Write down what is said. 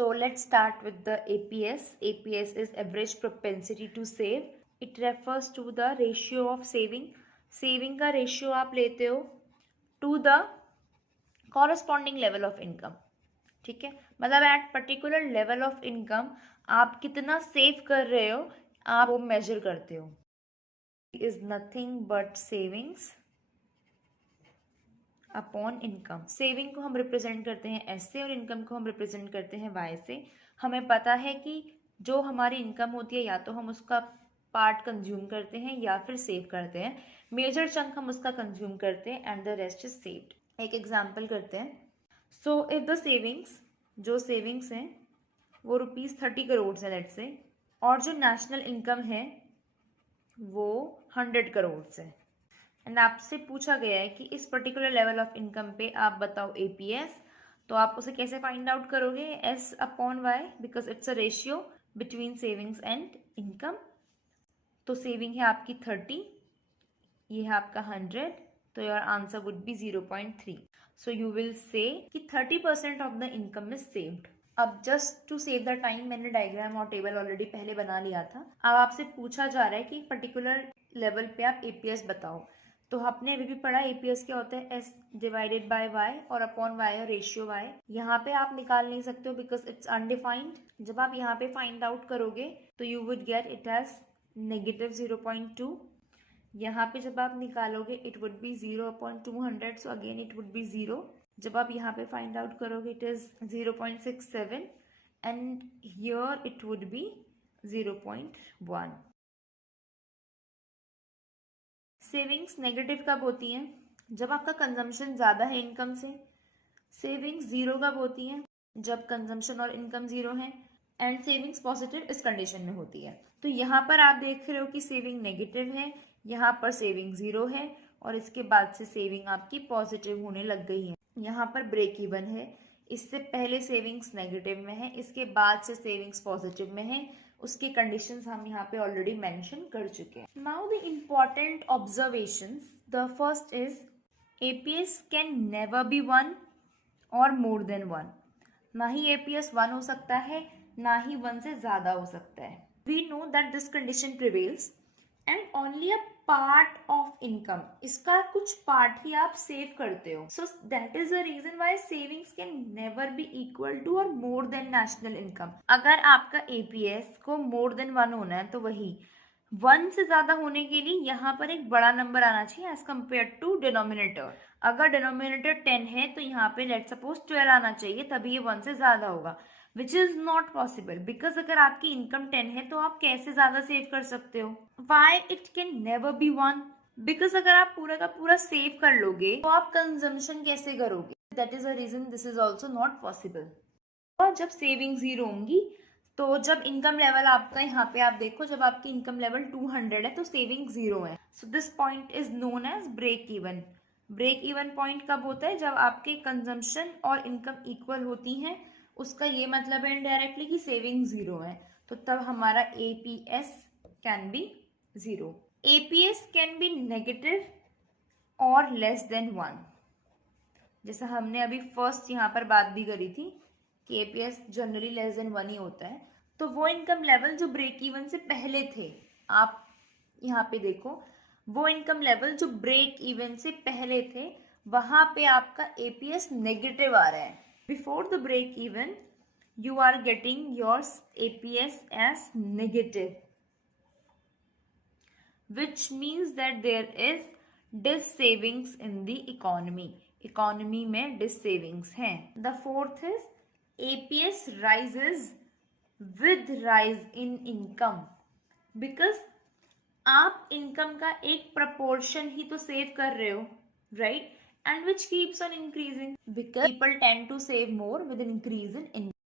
So let's start with the APS. APS is average propensity to save. It refers to the ratio of saving. Saving का ratio आप लेते हो to the corresponding level of income. ठीक है, मतलब at particular level of income आप कितना save कर रहे हो आप वो मेजर करते हो. Is nothing but savings upon income. Saving को हम रिप्रेजेंट करते हैं एस से और इनकम को हम रिप्रेजेंट करते हैं वाई से. हमें पता है कि जो हमारी इनकम होती है या तो हम उसका पार्ट कंज्यूम करते हैं या फिर सेव करते हैं. मेजर चंक हम उसका कंज्यूम करते हैं and the rest is saved. एक एग्जांपल करते हैं. सो इफ द सेविंग्स, जो सेविंग्स हैं वो ₹30 करोड़ है लेट्स से, और जो नेशनल इनकम है वो 100 करोड़ है, एंड आपसे पूछा गया है कि इस पर्टिकुलर लेवल ऑफ इनकम पे आप बताओ एपीएस. तो आप उसे कैसे फाइंड आउट करोगे? S upon Y, because it's a ratio between savings and income. तो सेविंग है आपकी 30, ये है आपका 100, तो your answer would be 0.3. So you will say कि 30% of the income is saved. अब just to save the time मैंने डायग्राम और टेबल ऑलरेडी पहले बना लिया था. अब आपसे पूछा जा रहा है कि पर्टिकुलर लेवल पे आप एपीएस बताओ. तो आपने अभी भी पढ़ा एपीएस क्या होता है, एस डिवाइडेड बाय वाई और अपॉन वाई और रेशियो वाई. यहाँ पे आप निकाल नहीं सकते हो बिकॉज इट्स अनडिफाइंड. जब आप यहाँ पे फाइंड आउट करोगे तो you would get it as -0.2. यहाँ पे जब आप निकालोगे it would be 0/200, so again it would be 0. जब आप यहाँ पे फाइंड आउट करोगे it is 0.67 and here it would be 0.1. Savings negative कब होती हैं? जब आपका कंजम्पशन ज़्यादा है इनकम से. सेविंग्स जीरो कब होती हैं? जब कंजम्पशन और इनकम जीरो है. एंड सेविंग्स पॉजिटिव इस कंडीशन में होती है. तो यहाँ पर आप देख रहे हो कि सेविंग नेगेटिव है, यहाँ पर सेविंग जीरो है और इसके बाद से सेविंग आपकी पॉजिटिव होने लग गई है. यहाँ पर ब्रेक इवन है. इससे पहले सेविंग्स नेगेटिव में है, इसके बाद से सेविंग्स पॉजिटिव में है. उसके कंडीशंस हम यहाँ पे ऑलरेडी मेंशन कर चुके हैं. Now the important observations. The first is APS can never B 1 और मोर देन 1. ना ही एपीएस 1 हो सकता है, ना ही 1 से ज्यादा हो सकता है. We know that this condition prevails and only a part of income. इसका कुछ पार्ट ही आप सेव करते हो. So that is the reason why savings can never be equal to or more then national income. अगर आपका APS को more than 1 होना है तो वही 1 से ज्यादा होने के लिए यहाँ पर एक बड़ा नंबर आना चाहिए एज कम्पेयर टू डिनोमिनेटर. अगर डिनोमिनेटर 10 है तो यहाँ पे लेट सपोज 12 आना चाहिए, तभी ये 1 से ज्यादा होगा, which is not possible. Because अगर आपकी इनकम 10 है तो आप कैसे ज्यादा सेव कर सकते हो? Why it can never B 1? Because अगर आप पूरा का पूरा सेव कर लोगे तो आप कंजम्पशन कैसे करोगे? That is a reason this is also not possible. और जब सेविंग जीरो होंगी तो जब इनकम लेवल आपका यहाँ पे आप देखो, जब आपकी इनकम लेवल 200 है तो सेविंग जीरो है. So this point is known as break even. Break even point कब होता है? जब आपके कंजम्पशन और इनकम इक्वल होती हैं. उसका ये मतलब है इनडायरेक्टली कि सेविंग जीरो है, तो तब हमारा APS can be zero. APS can be negative और लेस देन 1. जैसा हमने अभी फर्स्ट यहाँ पर बात भी करी थी कि एपीएस जनरली लेस देन 1 ही होता है. तो वो इनकम लेवल जो ब्रेक इवन से पहले थे, आप यहाँ पे देखो, वो इनकम लेवल जो ब्रेक इवन से पहले थे वहां पे आपका एपीएस नेगेटिव आ रहा है. Before the break even you are getting your APS as negative, which means that there is dis savings in the economy. Economy में dis savings हैं. The fourth is APS rises with rise in income, because आप income का एक proportion ही तो save कर रहे हो, right? And which keeps on increasing because people tend to save more with an increase in income.